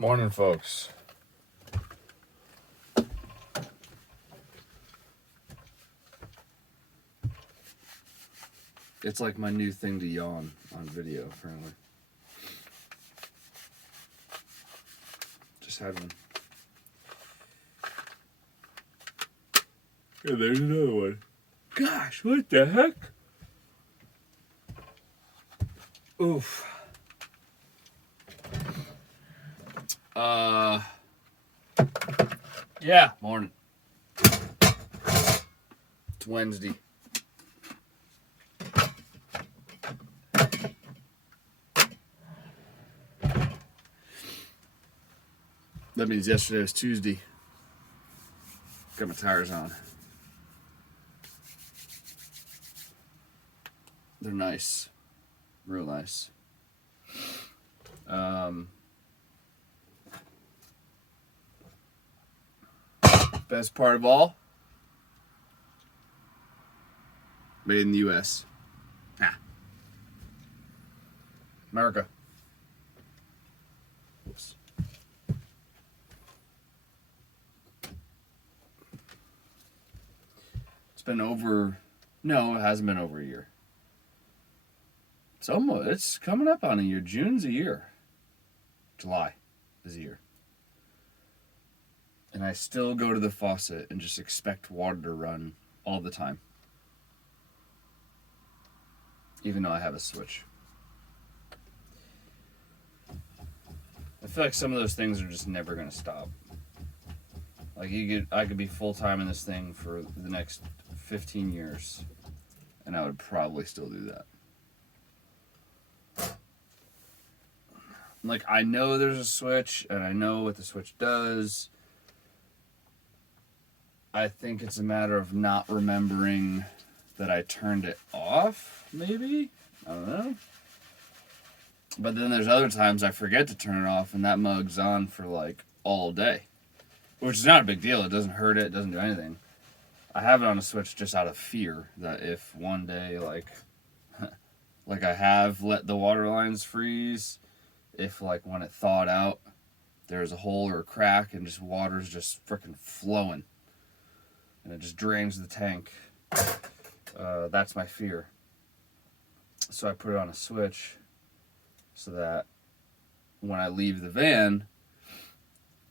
Morning, folks. It's like my new thing to yawn on video, apparently. Just had one. Yeah, there's another one. Gosh, what the heck? Oof. Yeah, morning. It's Wednesday. That means yesterday was Tuesday. Got my tires on. They're nice. Real nice. Best part of all, made in the U.S. America. Oops. It's been over. No, it hasn't been over a year. It's coming up on a year. June's a year. July is a year. And I still go to the faucet and just expect water to run all the time. Even though I have a switch. I feel like some of those things are just never going to stop. Like I could be full-time in this thing for the next 15 years. And I would probably still do that. Like, I know there's a switch, and I know what the switch does. I think it's a matter of not remembering that I turned it off, maybe? I don't know. But then there's other times I forget to turn it off, and that mug's on for, like, all day. Which is not a big deal. It doesn't hurt it. It doesn't do anything. I have it on a switch just out of fear that if one day, like I have let the water lines freeze, if, like, when it thawed out, there's a hole or a crack and just water's just freaking flowing. And it just drains the tank. That's my fear. So I put it on a switch so that when I leave the van,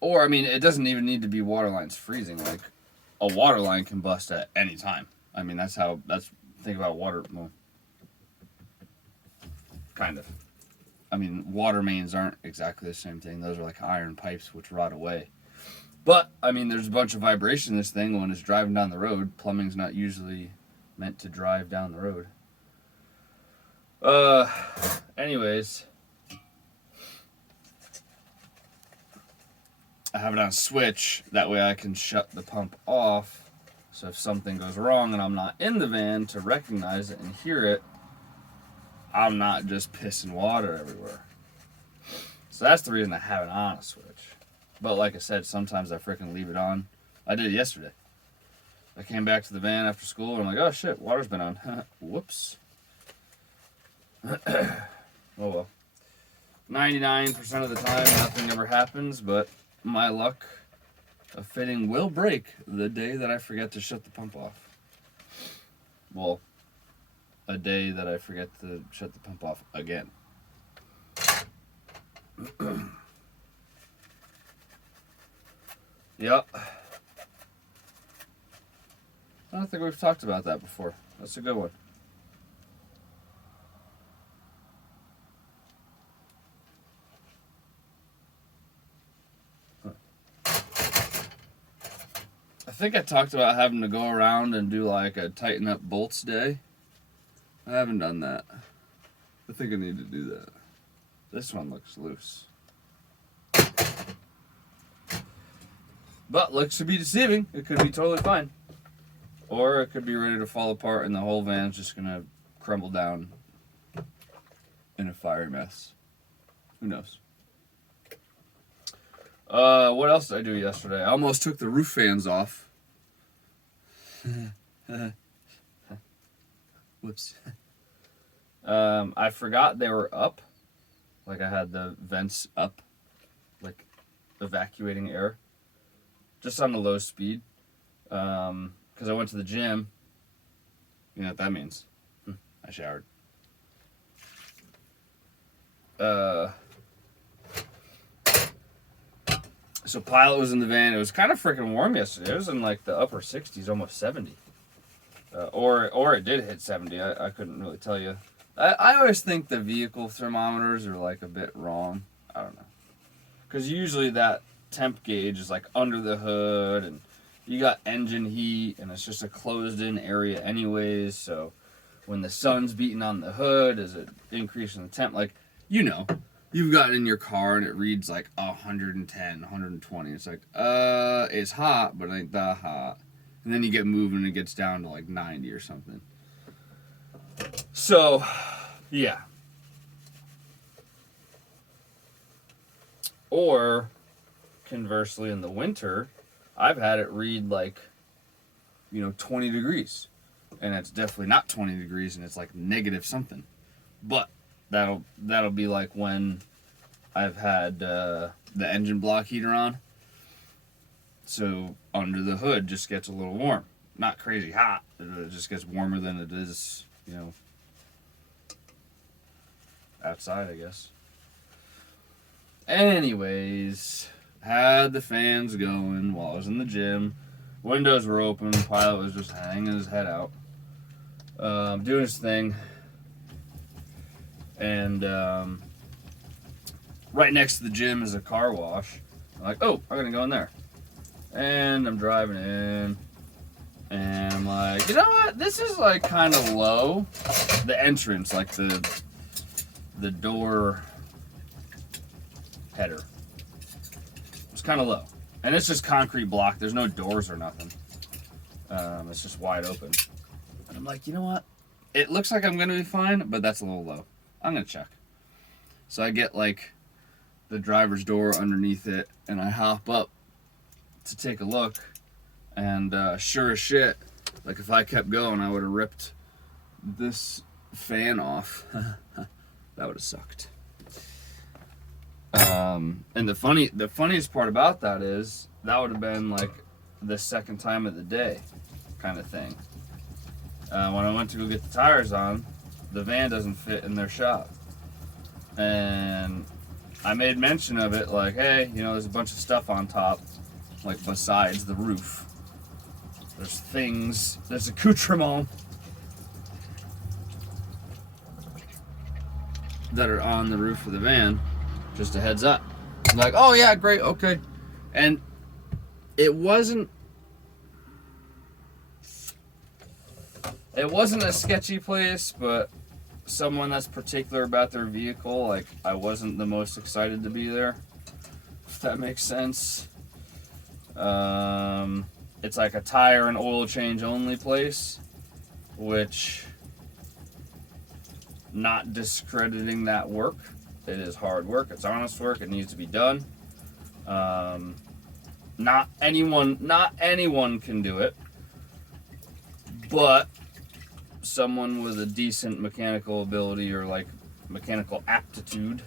or, I mean, it doesn't even need to be water lines freezing. Like, a water line can bust at any time. I mean, think about water, well, kind of. I mean, water mains aren't exactly the same thing. Those are like iron pipes which rot away. But, I mean, there's a bunch of vibration in this thing when it's driving down the road. Plumbing's not usually meant to drive down the road. Anyways. I have it on a switch. That way I can shut the pump off. So if something goes wrong and I'm not in the van to recognize it and hear it, I'm not just pissing water everywhere. So that's the reason I have it on a switch. But like I said, sometimes I freaking leave it on. I did it yesterday. I came back to the van after school and I'm like, oh shit, water's been on. Whoops. Oh well. 99% of the time, nothing ever happens, but my luck, a fitting will break the day that I forget to shut the pump off. Well, a day that I forget to shut the pump off again. Yep. I don't think we've talked about that before. That's a good one. I think I talked about having to go around and do like a tighten up bolts day. I haven't done that. I think I need to do that. This one looks loose. But looks to be deceiving. It could be totally fine. Or it could be ready to fall apart and the whole van's just going to crumble down in a fiery mess. Who knows? What else did I do yesterday? I almost took the roof fans off. Whoops. I forgot they were up. Like I had the vents up. Like evacuating air, just on a low speed. Because I went to the gym. You know what that means? I showered. So Pilot was in the van. It was kind of freaking warm yesterday. It was in like the upper 60s, almost 70. Or it did hit 70. I couldn't really tell you. I always think the vehicle thermometers are like a bit wrong. I don't know. Because usually that temp gauge is like under the hood and you got engine heat and it's just a closed in area anyways. So when the sun's beating on the hood, is it increasing the temp? Like, you know, you've got it in your car and it reads like 110, 120. It's like, it's hot, but it ain't that hot. And then you get moving and it gets down to like 90 or something. So, yeah. Or, conversely, in the winter, I've had it read like, 20 degrees. And it's definitely not 20 degrees and it's like negative something. But that'll be like when I've had the engine block heater on. So under the hood just gets a little warm. Not crazy hot. It just gets warmer than it is, outside, I guess. Anyways, had the fans going while I was in the gym. Windows were open. Pilot was just hanging his head out, doing his thing. And right next to the gym is a car wash. I'm like, oh, I'm gonna go in there. And I'm driving in, and I'm like, you know what? This is like kind of low. The entrance, like the door header, it's kind of low, and it's just concrete block. There's no doors or nothing. It's just wide open. And I'm like, you know what? It looks like I'm gonna be fine, but that's a little low. I'm gonna check. So I get like the driver's door underneath it, and I hop up to take a look, and sure as shit, like if I kept going, I would have ripped this fan off. That would have sucked. And the funniest part about that is that would have been like the second time of the day, kind of thing. When I went to go get the tires on, the van doesn't fit in their shop, and I made mention of it, like, hey, there's a bunch of stuff on top. Like besides the roof, there's accoutrement that are on the roof of the van. Just a heads up. I'm like, oh yeah, great, okay. And it wasn't a sketchy place, but someone that's particular about their vehicle, like I wasn't the most excited to be there, if that makes sense. It's like a tire and oil change only place, which, not discrediting that work. It is hard work. It's honest work. It needs to be done. Not anyone can do it, but someone with a decent mechanical ability or like mechanical aptitude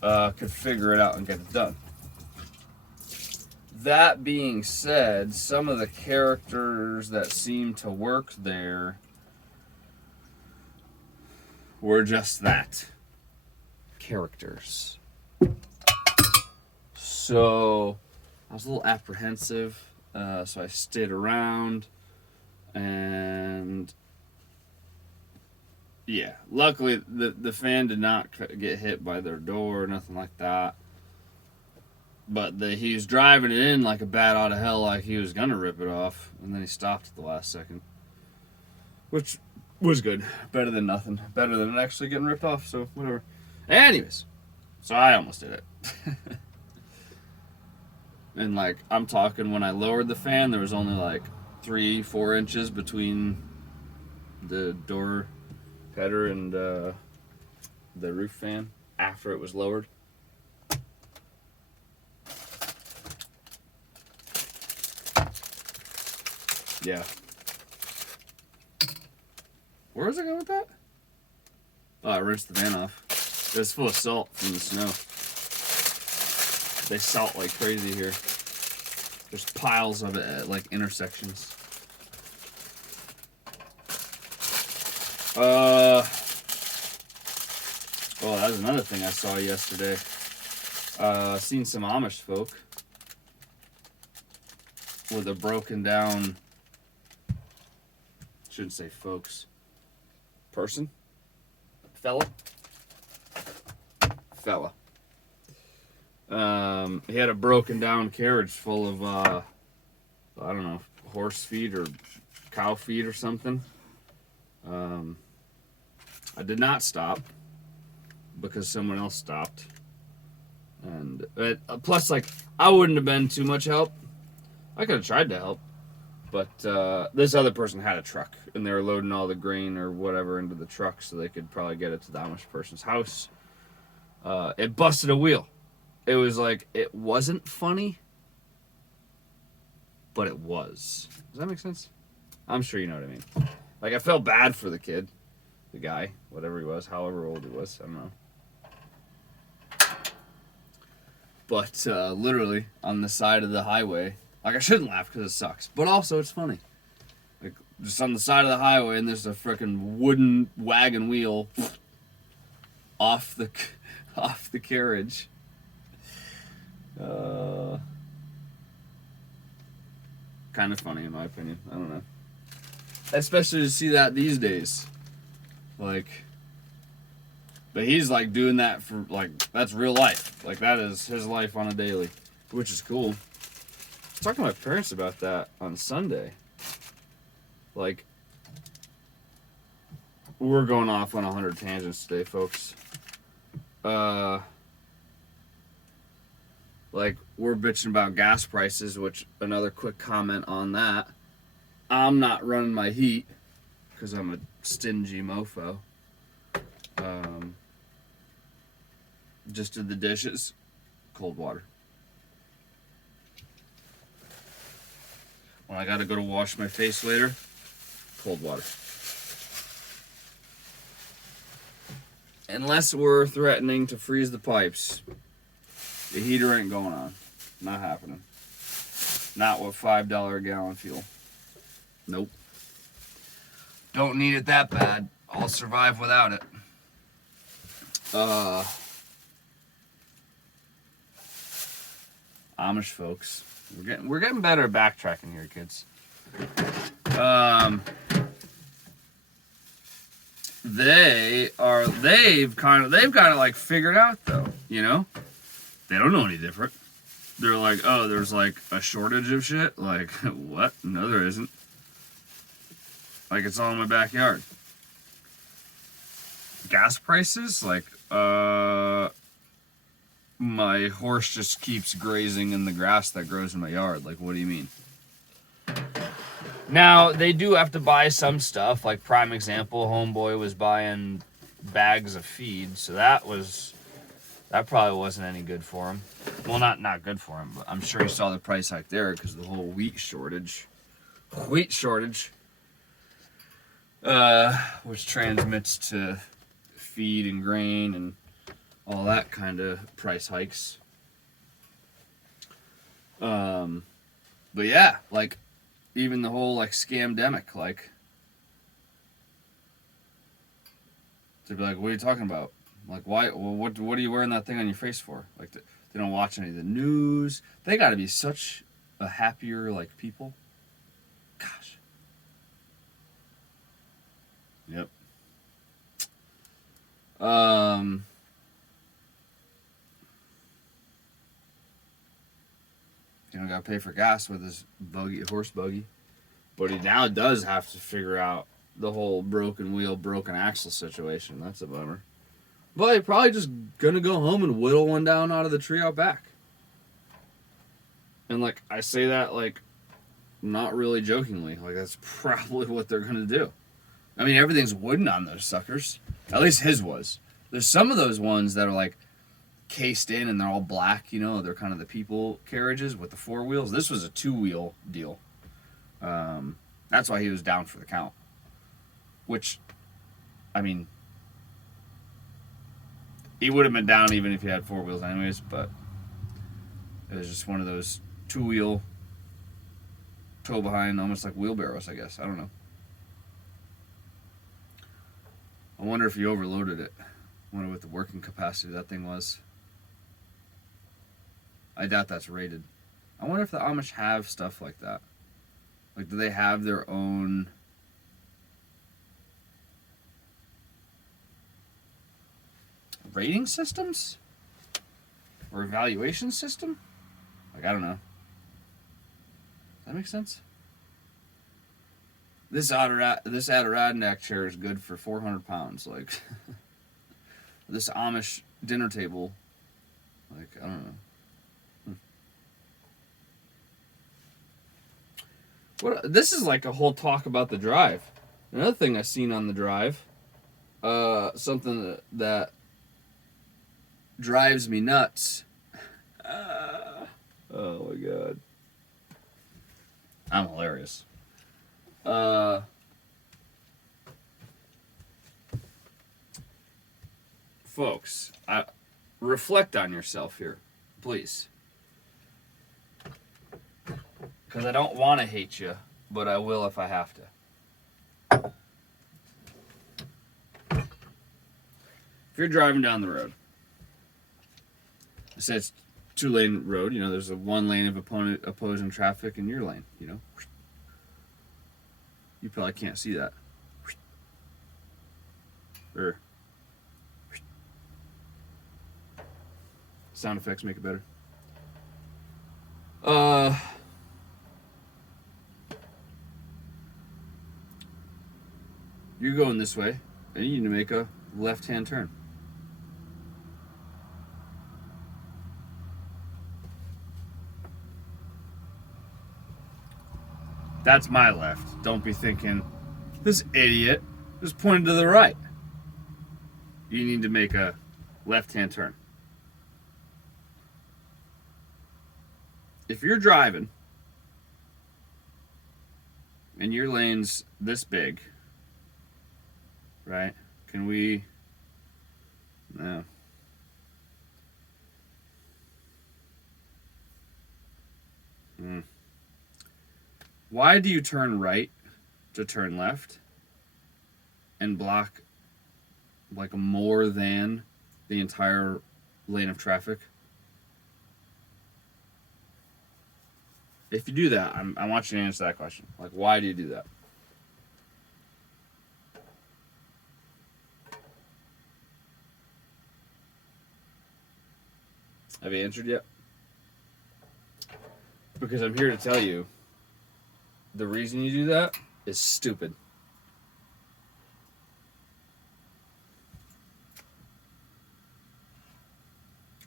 could figure it out and get it done. That being said, some of the characters that seem to work there were just that. Characters. So I was a little apprehensive, so I stayed around, and yeah, luckily the fan did not get hit by their door or nothing like that. But he was driving it in like a bat out of hell, like he was gonna rip it off, and then he stopped at the last second, which was good. Better than nothing. Better than it actually getting ripped off. So whatever. Anyways, so I almost did it. And like I'm talking, when I lowered the fan, there was only like 3-4 inches between the door header and the roof fan after it was lowered. Yeah. Where was I going with that? Oh, I rinsed the van off. It was full of salt from the snow. They salt like crazy here. There's piles of it at like intersections. Oh, that was another thing I saw yesterday. Seen some Amish folk with a broken down, shouldn't say folks, person? Fella. He had a broken down carriage full of, I don't know, horse feed or cow feed or something. I did not stop because someone else stopped. And plus, like, I wouldn't have been too much help. I could have tried to help. But this other person had a truck, and they were loading all the grain or whatever into the truck so they could probably get it to the Amish person's house. It busted a wheel. It was like, it wasn't funny, but it was. Does that make sense? I'm sure you know what I mean. Like, I felt bad for the kid, the guy, whatever he was, however old he was, I don't know. But literally, on the side of the highway, like, I shouldn't laugh because it sucks, but also it's funny. Like, just on the side of the highway, and there's a freaking wooden wagon wheel off the carriage. Kind of funny in my opinion. I don't know. Especially to see that these days. Like, but he's like doing that for, like, that's real life. Like, that is his life on a daily, which is cool. I was talking to my parents about that on Sunday. Like, we're going off on 100 tangents today, folks. Like, we're bitching about gas prices, which, another quick comment on that. I'm not running my heat because I'm a stingy mofo. Just did the dishes, cold water. When I gotta go to wash my face later, cold water. Unless we're threatening to freeze the pipes, the heater ain't going on. Not happening. Not with $5 a gallon fuel. Nope. Don't need it that bad. I'll survive without it. Amish folks. We're getting better at backtracking here, kids. They've got it like figured out though, you know? They don't know any different. They're like, oh, there's like a shortage of shit? Like, what? No, there isn't. Like, it's all in my backyard. Gas prices? Like, my horse just keeps grazing in the grass that grows in my yard. Like, what do you mean? Now, they do have to buy some stuff. Like, prime example, homeboy was buying bags of feed. So that probably wasn't any good for him. Well, not good for him, but I'm sure he saw the price hike there because of the whole wheat shortage. Which transmits to feed and grain and all that kind of price hikes. But yeah, like, even the whole, like, scamdemic, like, to be like, what are you talking about? Like, why? Well, what are you wearing that thing on your face for? Like, they don't watch any of the news. They got to be such a happier, like, people. Gosh. Yep. You know, got to pay for gas with his horse buggy. But he now does have to figure out the whole broken wheel, broken axle situation. That's a bummer. But he's probably just going to go home and whittle one down out of the tree out back. And, like, I say that, like, not really jokingly. Like, that's probably what they're going to do. I mean, everything's wooden on those suckers. At least his was. There's some of those ones that are, like, cased in and they're all black, you know. They're kind of the people carriages with the 4 wheels. This was a 2-wheel deal. That's why he was down for the count. Which, I mean, he would have been down even if he had 4 wheels anyways, but It was just one of those two-wheel, tow behind, almost like wheelbarrows, I guess. I don't know. I wonder if you overloaded it. I wonder what the working capacity of that thing was. I doubt that's rated. I wonder if the Amish have stuff like that. Like, do they have their own rating systems? Or evaluation system? Like, I don't know. Does that make sense? This Adirondack chair is good for 400 pounds. Like, this Amish dinner table, like, I don't know. This is like a whole talk about the drive. Another thing I seen on the drive, something that drives me nuts. Oh my god. I'm hilarious. Folks, reflect on yourself here, please. Because I don't want to hate you, but I will if I have to. If you're driving down the road, I said it's 2-lane road, there's a 1 lane of opposing traffic in your lane, You probably can't see that. Or sound effects make it better. You're going this way, and you need to make a left-hand turn. That's my left. Don't be thinking, this idiot just pointed to the right. You need to make a left-hand turn. If you're driving, and your lane's this big, right? Can we... No. Why do you turn right to turn left and block like more than the entire lane of traffic? If you do that, I want you to answer that question. Like, why do you do that? Have you answered yet? Because I'm here to tell you, the reason you do that is stupid.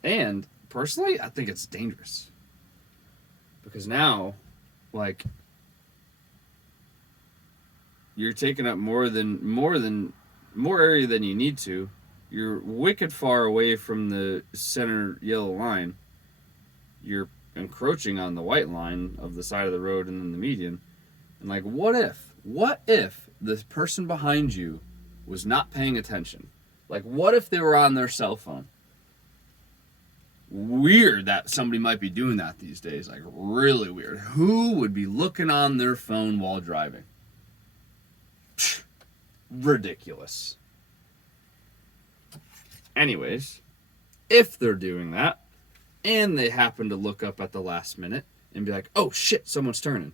And personally, I think it's dangerous. Because now, like, you're taking up more area than you need to. You're wicked far away from the center yellow line. You're encroaching on the white line of the side of the road and then the median. And like, what if the person behind you was not paying attention? Like, what if they were on their cell phone? Weird that somebody might be doing that these days. Like, really weird. Who would be looking on their phone while driving? Psh, ridiculous. Anyways, if they're doing that, and they happen to look up at the last minute and be like, oh shit, someone's turning.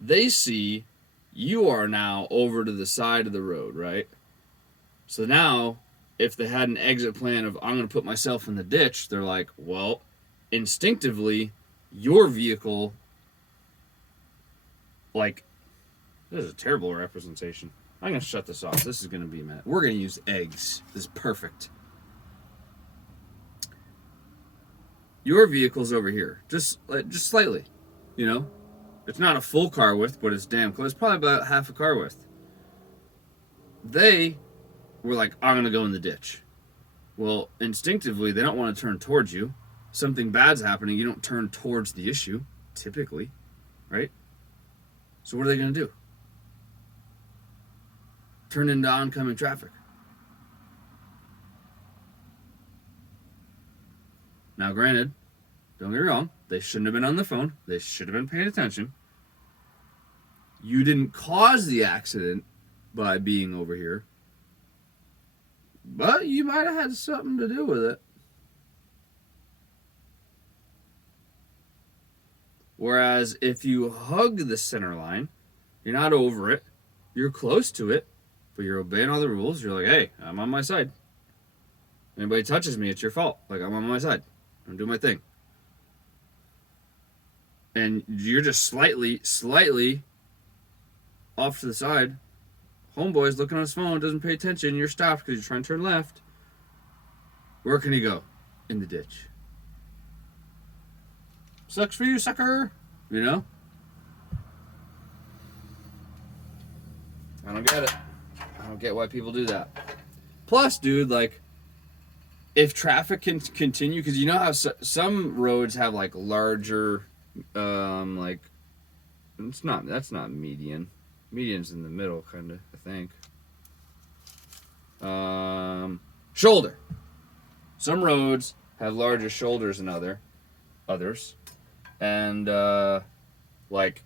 They see you are now over to the side of the road, right? So now, if they had an exit plan of, I'm going to put myself in the ditch, they're like, well, instinctively, your vehicle, like, this is a terrible representation. I'm going to shut this off. This is going to be a minute. We're going to use eggs. This is perfect. Your vehicle's over here, just slightly, It's not a full car width, but it's damn close. It's probably about half a car width. They were like, I'm going to go in the ditch. Well, instinctively, they don't want to turn towards you. Something bad's happening, you don't turn towards the issue, typically, right? So what are they going to do? Turn into oncoming traffic. Now, granted, don't get me wrong, they shouldn't have been on the phone. They should have been paying attention. You didn't cause the accident by being over here, but you might have had something to do with it. Whereas if you hug the center line, you're not over it, you're close to it, but you're obeying all the rules. You're like, hey, I'm on my side. Anybody touches me, it's your fault. Like, I'm on my side. I'm doing my thing. And you're just slightly off to the side. Homeboy's looking on his phone, doesn't pay attention. You're stopped because you're trying to turn left. Where can he go? In the ditch. Sucks for you, sucker. You know? I don't get it. I don't get why people do that. Plus, dude, like, if traffic can continue, because you know how some roads have like larger, like, that's not median. Median's in the middle, kind of, I think. Shoulder. Some roads have larger shoulders than others. And, like,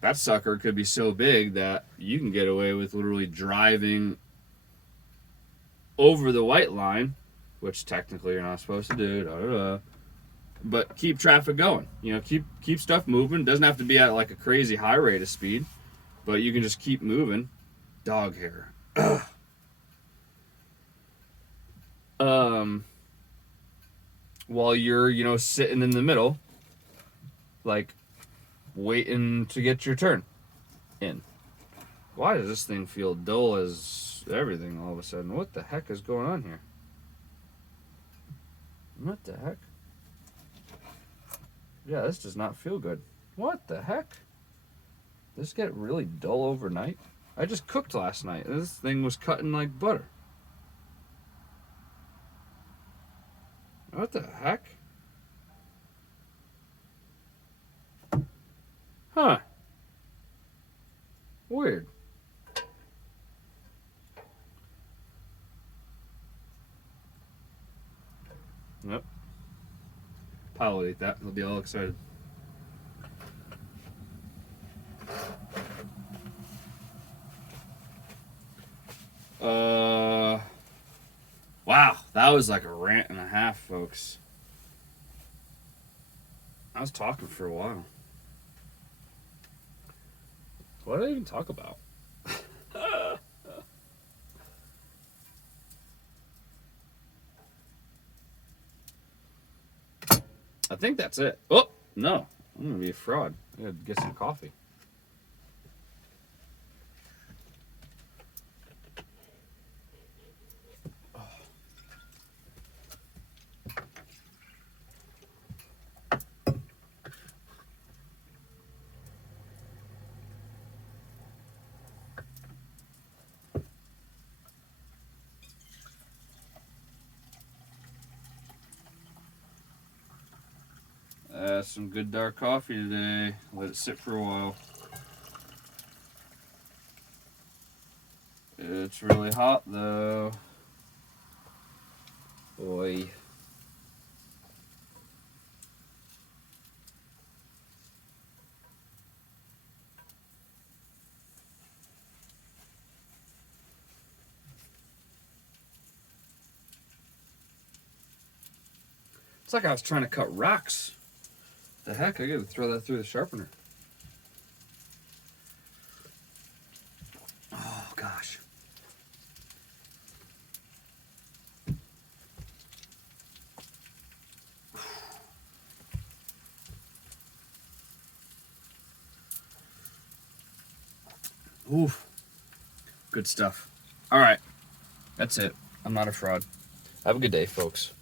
that sucker could be so big that you can get away with literally driving over the white line, which technically you're not supposed to do, but keep traffic going. You know, keep stuff moving. Doesn't have to be at like a crazy high rate of speed, but you can just keep moving. Dog hair. While you're, you know, sitting in the middle, like, waiting to get your turn in. Why does this thing feel dull as everything all of a sudden? What the heck is going on here? What the heck? Yeah, this does not feel good. What the heck? Did this get really dull overnight? I just cooked last night. This thing was cutting like butter. What the heck? Huh. Weird. Yep. Pile will eat that. They'll be all excited. Wow. That was like a rant and a half, folks. I was talking for a while. What did I even talk about? I think that's it. Oh, no. I'm going to be a fraud. I got to get some coffee. Some good dark coffee today. Let it sit for a while. It's really hot though. Boy. It's like I was trying to cut rocks. The heck, I gotta throw that through the sharpener. Oh, gosh. Oof. Good stuff. All right. That's it. I'm not a fraud. Have a good day, folks.